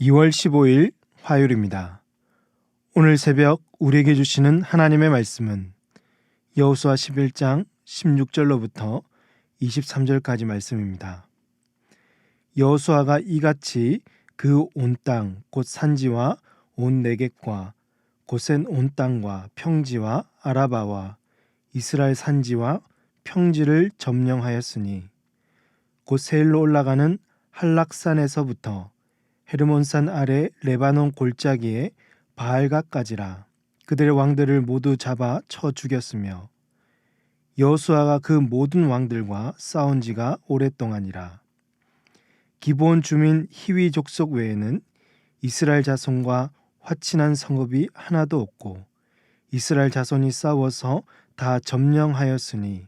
2월 15일 화요일입니다. 오늘 새벽 우리에게 주시는 하나님의 말씀은 여호수아 11장 16절로부터 23절까지 말씀입니다. 여호수아가 이같이 그 온 땅 곧 산지와 온 내겝과 고센 온 땅과 평지와 아라바와 이스라엘 산지와 평지를 점령하였으니 곧 세일로 올라가는 한락산에서부터 헤르몬산 아래 레바논 골짜기에 바알갓까지라. 그들의 왕들을 모두 잡아 쳐 죽였으며 여호수아가 그 모든 왕들과 싸운 지가 오랫동안이라. 기브온 주민 히위 족속 외에는 이스라엘 자손과 화친한 성읍이 하나도 없고 이스라엘 자손이 싸워서 다 점령하였으니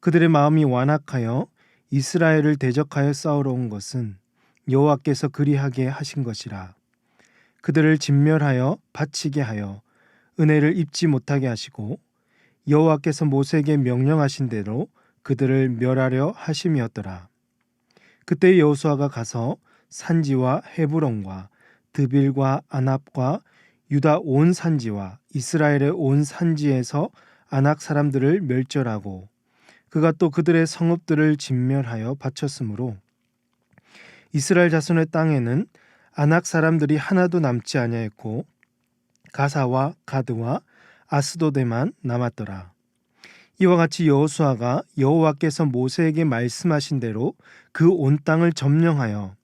그들의 마음이 완악하여 이스라엘을 대적하여 싸우러 온 것은 여호와께서 그리하게 하신 것이라. 그들을 진멸하여 바치게 하여 은혜를 입지 못하게 하시고 여호와께서 모세에게 명령하신 대로 그들을 멸하려 하심이었더라. 그때 여호수아가 가서 산지와 헤브론과 드빌과 아납과 유다 온 산지와 이스라엘의 온 산지에서 아낙 사람들을 멸절하고 그가 또 그들의 성읍들을 진멸하여 바쳤으므로 이스라엘 자손의 땅에는 아낙 사람들이 하나도 남지 아니하였고 가사와 가드와 아스도데만 남았더라. 이와 같이 여호수아가 여호와께서 모세에게 말씀하신 대로 그 온 땅을 점령하여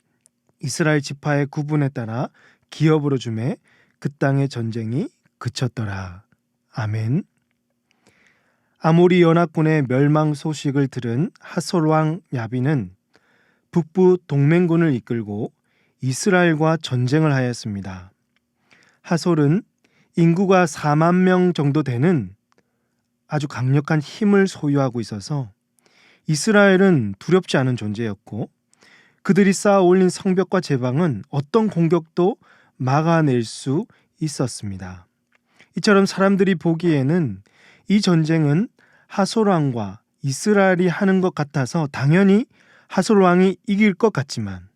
이스라엘 지파의 구분에 따라 기업으로 주매 그 땅의 전쟁이 그쳤더라. 아멘. 아모리 연합군의 멸망 소식을 들은 하솔 왕 야빈은 북부 동맹군을 이끌고 이스라엘과 전쟁을 하였습니다. 하솔은 인구가 4만 명 정도 되는 아주 강력한 힘을 소유하고 있어서 이스라엘은 두렵지 않은 존재였고 그들이 쌓아 올린 성벽과 제방은 어떤 공격도 막아낼 수 있었습니다. 이처럼 사람들이 보기에는 이 전쟁은 하솔 왕과 이스라엘이 하는 것 같아서 당연히 하솔 왕이 이길 것 같지만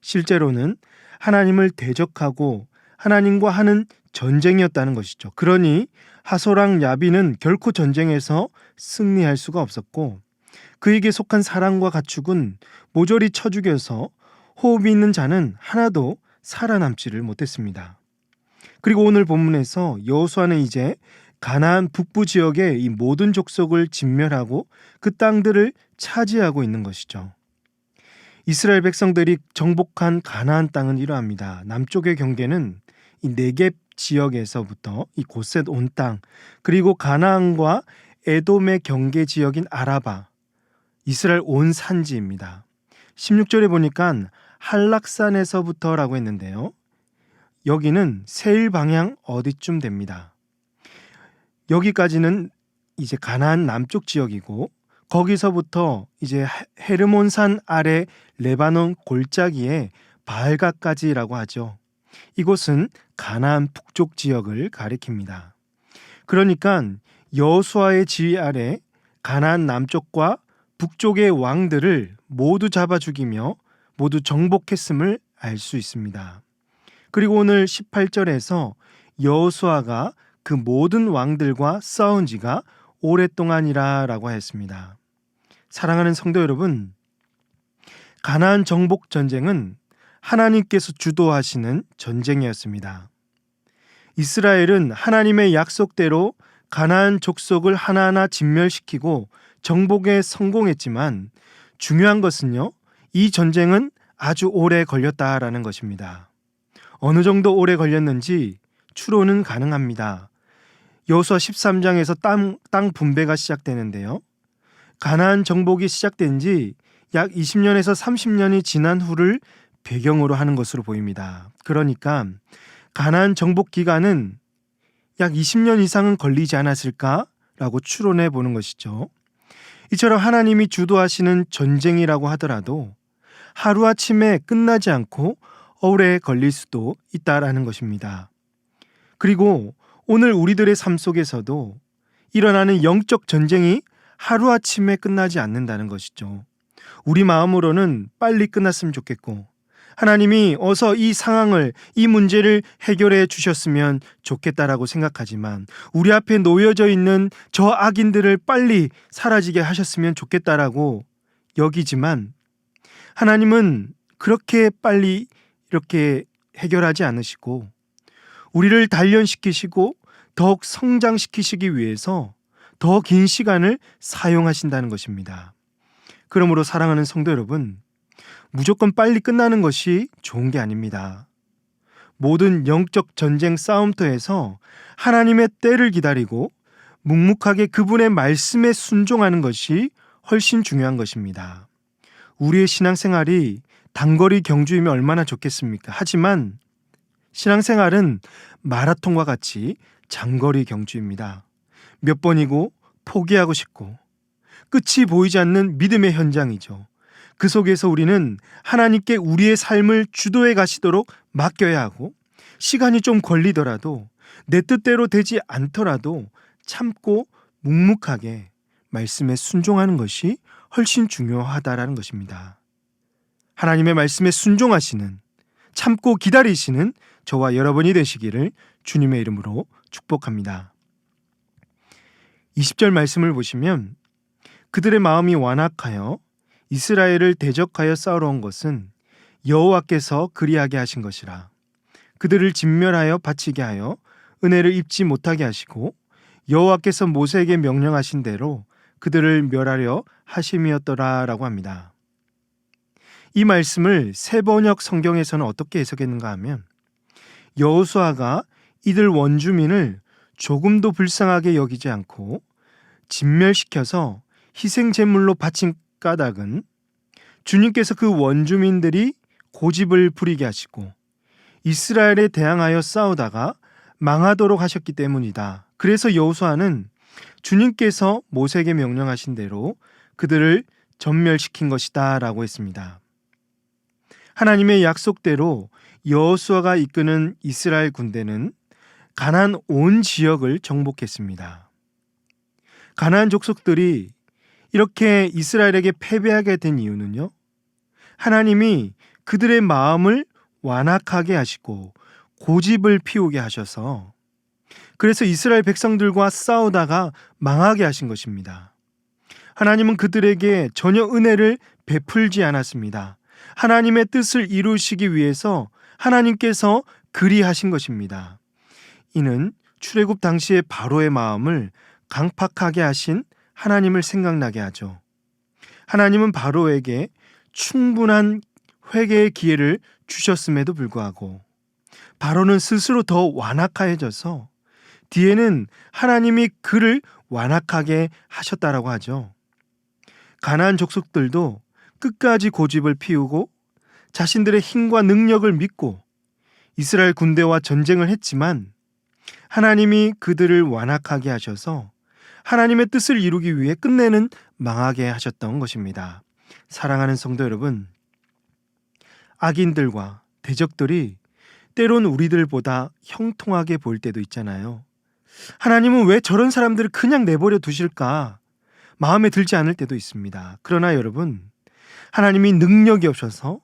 실제로는 하나님을 대적하고 하나님과 하는 전쟁이었다는 것이죠. 그러니 하솔 왕 야빈은 결코 전쟁에서 승리할 수가 없었고 그에게 속한 사람과 가축은 모조리 쳐 죽여서 호흡이 있는 자는 하나도 살아남지를 못했습니다. 그리고 오늘 본문에서 여호수아는 이제 가나안 북부 지역의 이 모든 족속을 진멸하고 그 땅들을 차지하고 있는 것이죠. 이스라엘 백성들이 정복한 가나안 땅은 이러합니다. 남쪽의 경계는 이 네겝 지역에서부터 이 고셋 온 땅, 그리고 가나안과 에돔의 경계 지역인 아라바, 이스라엘 온 산지입니다. 16절에 보니까 한락산에서부터라고 했는데요. 여기는 세일 방향 어디쯤 됩니다. 여기까지는 이제 가나안 남쪽 지역이고 거기서부터 이제 헤르몬산 아래 레바논 골짜기에 바알갓까지라고 하죠. 이곳은 가나안 북쪽 지역을 가리킵니다. 그러니까 여호수아의 지휘 아래 가나안 남쪽과 북쪽의 왕들을 모두 잡아 죽이며 모두 정복했음을 알 수 있습니다. 그리고 오늘 18절에서 여호수아가 그 모든 왕들과 싸운 지가 오랫동안이라 라고 했습니다. 사랑하는 성도 여러분, 가나안 정복 전쟁은 하나님께서 주도하시는 전쟁이었습니다. 이스라엘은 하나님의 약속대로 가나안 족속을 하나하나 진멸시키고 정복에 성공했지만 중요한 것은요, 이 전쟁은 아주 오래 걸렸다라는 것입니다. 어느 정도 오래 걸렸는지 추론은 가능합니다. 여호수아 13장에서 땅 분배가 시작되는데요. 가나안 정복이 시작된 지 약 20년에서 30년이 지난 후를 배경으로 하는 것으로 보입니다. 그러니까 가나안 정복 기간은 약 20년 이상은 걸리지 않았을까라고 추론해 보는 것이죠. 이처럼 하나님이 주도하시는 전쟁이라고 하더라도 하루아침에 끝나지 않고 오래 걸릴 수도 있다라는 것입니다. 그리고 오늘 우리들의 삶 속에서도 일어나는 영적 전쟁이 하루아침에 끝나지 않는다는 것이죠. 우리 마음으로는 빨리 끝났으면 좋겠고 하나님이 어서 이 상황을, 이 문제를 해결해 주셨으면 좋겠다라고 생각하지만, 우리 앞에 놓여져 있는 저 악인들을 빨리 사라지게 하셨으면 좋겠다라고 여기지만, 하나님은 그렇게 빨리 이렇게 해결하지 않으시고 우리를 단련시키시고 더욱 성장시키시기 위해서 더 긴 시간을 사용하신다는 것입니다. 그러므로 사랑하는 성도 여러분, 무조건 빨리 끝나는 것이 좋은 게 아닙니다. 모든 영적 전쟁 싸움터에서 하나님의 때를 기다리고 묵묵하게 그분의 말씀에 순종하는 것이 훨씬 중요한 것입니다. 우리의 신앙생활이 단거리 경주이면 얼마나 좋겠습니까? 하지만 신앙생활은 마라톤과 같이 장거리 경주입니다. 몇 번이고 포기하고 싶고 끝이 보이지 않는 믿음의 현장이죠. 그 속에서 우리는 하나님께 우리의 삶을 주도해 가시도록 맡겨야 하고, 시간이 좀 걸리더라도 내 뜻대로 되지 않더라도 참고 묵묵하게 말씀에 순종하는 것이 훨씬 중요하다라는 것입니다. 하나님의 말씀에 순종하시는, 참고 기다리시는 저와 여러분이 되시기를 주님의 이름으로 축복합니다. 20절 말씀을 보시면, 그들의 마음이 완악하여 이스라엘을 대적하여 싸우러 온 것은 여호와께서 그리하게 하신 것이라. 그들을 진멸하여 바치게 하여 은혜를 입지 못하게 하시고 여호와께서 모세에게 명령하신 대로 그들을 멸하려 하심이었더라라고 합니다. 이 말씀을 세번역 성경에서는 어떻게 해석했는가 하면, 여호수아가 이들 원주민을 조금도 불쌍하게 여기지 않고 진멸시켜서 희생 제물로 바친 까닭은 주님께서 그 원주민들이 고집을 부리게 하시고 이스라엘에 대항하여 싸우다가 망하도록 하셨기 때문이다. 그래서 여호수아는 주님께서 모세에게 명령하신 대로 그들을 전멸시킨 것이다 라고 했습니다. 하나님의 약속대로 여호수아가 이끄는 이스라엘 군대는 가나안 온 지역을 정복했습니다. 가나안 족속들이 이렇게 이스라엘에게 패배하게 된 이유는요, 하나님이 그들의 마음을 완악하게 하시고 고집을 피우게 하셔서, 그래서 이스라엘 백성들과 싸우다가 망하게 하신 것입니다. 하나님은 그들에게 전혀 은혜를 베풀지 않았습니다. 하나님의 뜻을 이루시기 위해서 하나님께서 그리하신 것입니다. 이는 출애굽 당시의 바로의 마음을 강팍하게 하신 하나님을 생각나게 하죠. 하나님은 바로에게 충분한 회개의 기회를 주셨음에도 불구하고 바로는 스스로 더 완악해져서 뒤에는 하나님이 그를 완악하게 하셨다라고 하죠. 가나안 족속들도 끝까지 고집을 피우고 자신들의 힘과 능력을 믿고 이스라엘 군대와 전쟁을 했지만 하나님이 그들을 완악하게 하셔서 하나님의 뜻을 이루기 위해 끝내는 망하게 하셨던 것입니다. 사랑하는 성도 여러분, 악인들과 대적들이 때론 우리들보다 형통하게 보일 때도 있잖아요. 하나님은 왜 저런 사람들을 그냥 내버려 두실까 마음에 들지 않을 때도 있습니다. 그러나 여러분, 하나님이 능력이 없어서,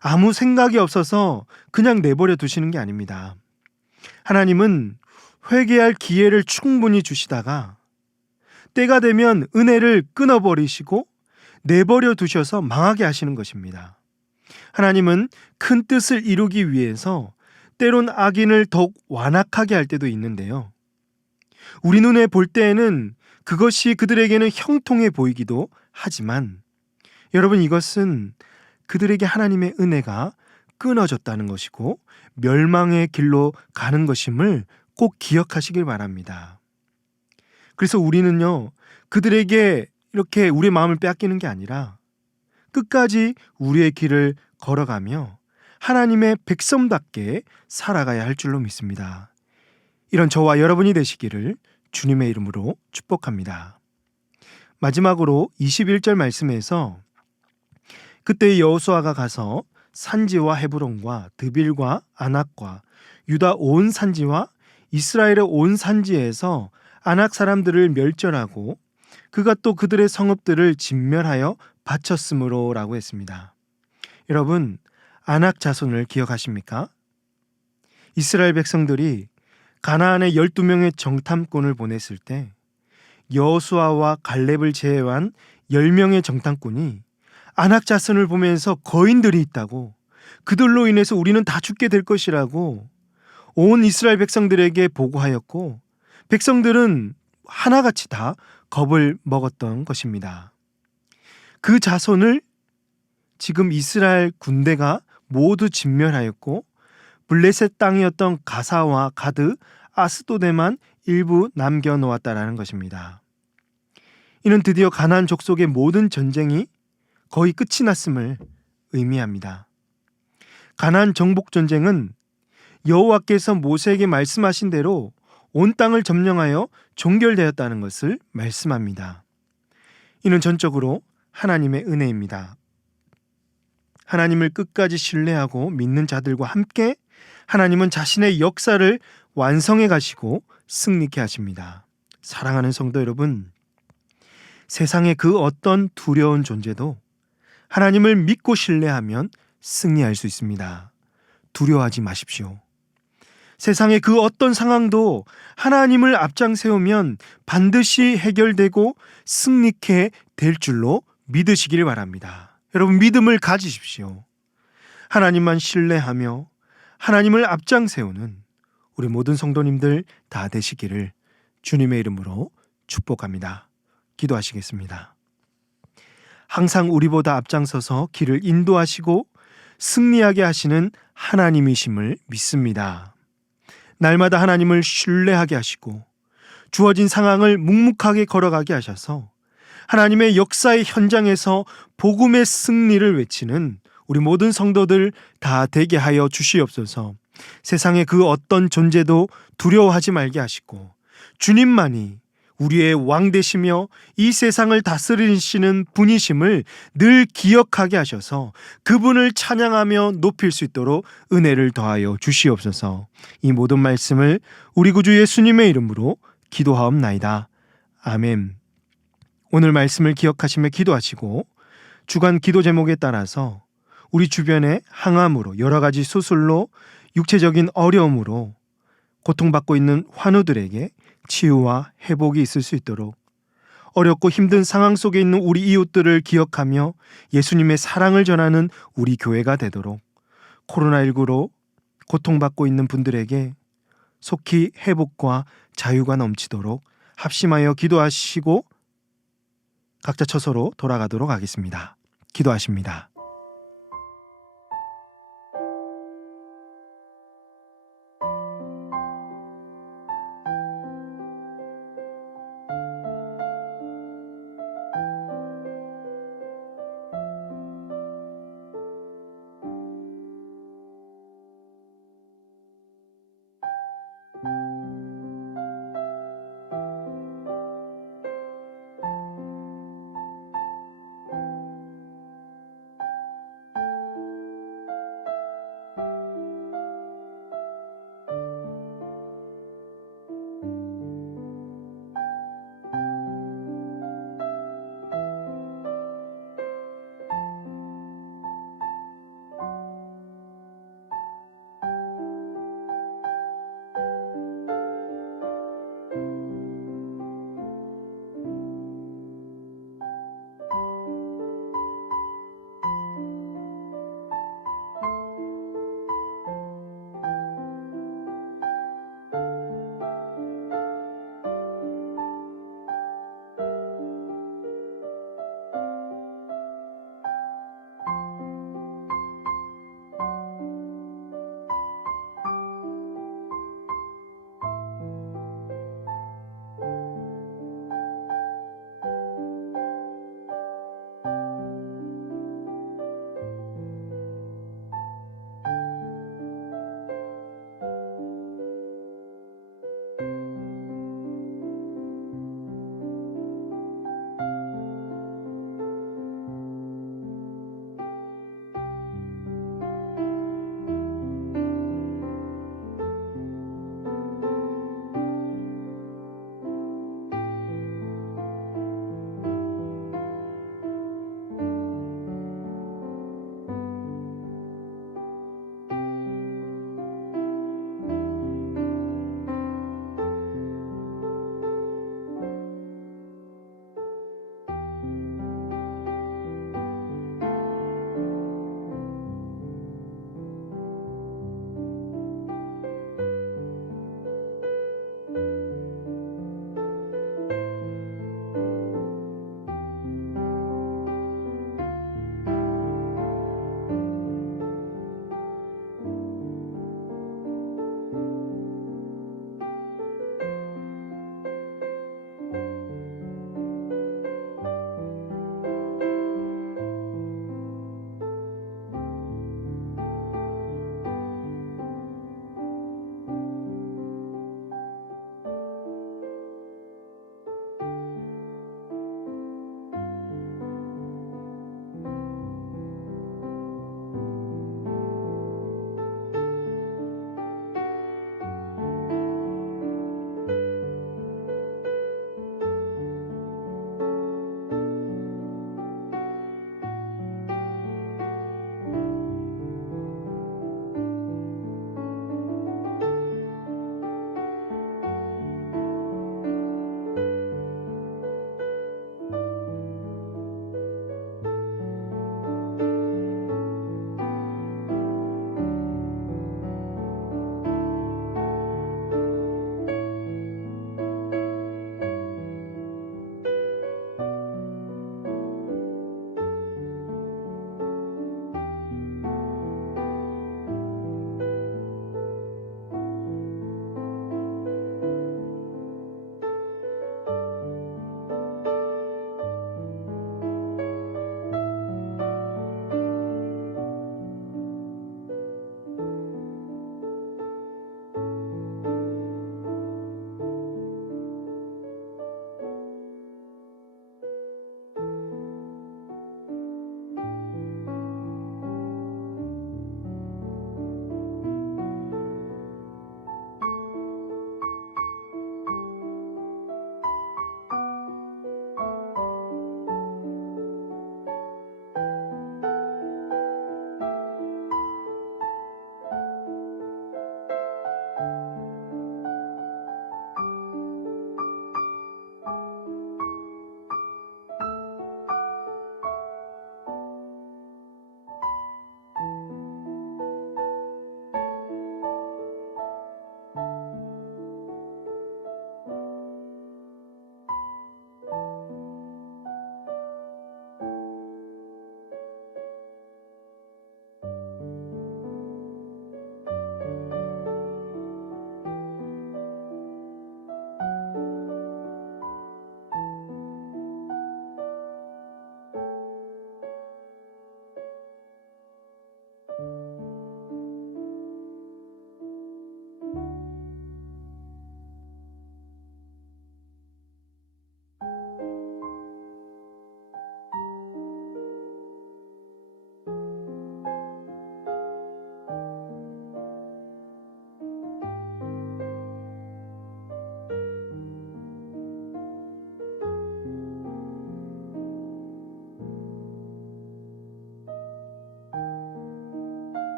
아무 생각이 없어서 그냥 내버려 두시는 게 아닙니다. 하나님은 회개할 기회를 충분히 주시다가 때가 되면 은혜를 끊어버리시고 내버려 두셔서 망하게 하시는 것입니다. 하나님은 큰 뜻을 이루기 위해서 때론 악인을 더욱 완악하게 할 때도 있는데요. 우리 눈에 볼 때에는 그것이 그들에게는 형통해 보이기도 하지만, 여러분, 이것은 그들에게 하나님의 은혜가 끊어졌다는 것이고 멸망의 길로 가는 것임을 꼭 기억하시길 바랍니다. 그래서 우리는요, 그들에게 이렇게 우리의 마음을 빼앗기는 게 아니라 끝까지 우리의 길을 걸어가며 하나님의 백성답게 살아가야 할 줄로 믿습니다. 이런 저와 여러분이 되시기를 주님의 이름으로 축복합니다. 마지막으로 21절 말씀에서, 그때 여호수아가 가서 산지와 헤브론과 드빌과 아낙과 유다 온 산지와 이스라엘의 온 산지에서 아낙 사람들을 멸절하고 그가 또 그들의 성읍들을 진멸하여 바쳤으므로 라고 했습니다. 여러분, 아낙 자손을 기억하십니까? 이스라엘 백성들이 가나안에 12명의 정탐꾼을 보냈을 때 여호수아와 갈렙을 제외한 10명의 정탐꾼이 아낙 자손을 보면서 거인들이 있다고, 그들로 인해서 우리는 다 죽게 될 것이라고 온 이스라엘 백성들에게 보고하였고, 백성들은 하나같이 다 겁을 먹었던 것입니다. 그 자손을 지금 이스라엘 군대가 모두 진멸하였고, 블레셋 땅이었던 가사와 가드, 아스도데만 일부 남겨놓았다라는 것입니다. 이는 드디어 가나안 족속의 모든 전쟁이 거의 끝이 났음을 의미합니다. 가나안 정복 전쟁은 여호와께서 모세에게 말씀하신 대로 온 땅을 점령하여 종결되었다는 것을 말씀합니다. 이는 전적으로 하나님의 은혜입니다. 하나님을 끝까지 신뢰하고 믿는 자들과 함께 하나님은 자신의 역사를 완성해 가시고 승리케 하십니다. 사랑하는 성도 여러분, 세상의 그 어떤 두려운 존재도 하나님을 믿고 신뢰하면 승리할 수 있습니다. 두려워하지 마십시오. 세상의 그 어떤 상황도 하나님을 앞장 세우면 반드시 해결되고 승리케 될 줄로 믿으시길 바랍니다. 여러분, 믿음을 가지십시오. 하나님만 신뢰하며 하나님을 앞장 세우는 우리 모든 성도님들 다 되시기를 주님의 이름으로 축복합니다. 기도하시겠습니다. 항상 우리보다 앞장서서 길을 인도하시고 승리하게 하시는 하나님이심을 믿습니다. 날마다 하나님을 신뢰하게 하시고 주어진 상황을 묵묵하게 걸어가게 하셔서 하나님의 역사의 현장에서 복음의 승리를 외치는 우리 모든 성도들 다 되게 하여 주시옵소서. 세상의 그 어떤 존재도 두려워하지 말게 하시고 주님만이 우리의 왕 되시며 이 세상을 다스리시는 분이심을 늘 기억하게 하셔서 그분을 찬양하며 높일 수 있도록 은혜를 더하여 주시옵소서. 이 모든 말씀을 우리 구주 예수님의 이름으로 기도하옵나이다. 아멘. 오늘 말씀을 기억하시며 기도하시고 주간 기도 제목에 따라서 우리 주변에 항암으로, 여러 가지 수술로, 육체적인 어려움으로 고통받고 있는 환우들에게 치유와 회복이 있을 수 있도록, 어렵고 힘든 상황 속에 있는 우리 이웃들을 기억하며 예수님의 사랑을 전하는 우리 교회가 되도록, 코로나19로 고통받고 있는 분들에게 속히 회복과 자유가 넘치도록 합심하여 기도하시고 각자 처소로 돌아가도록 하겠습니다. 기도하십니다.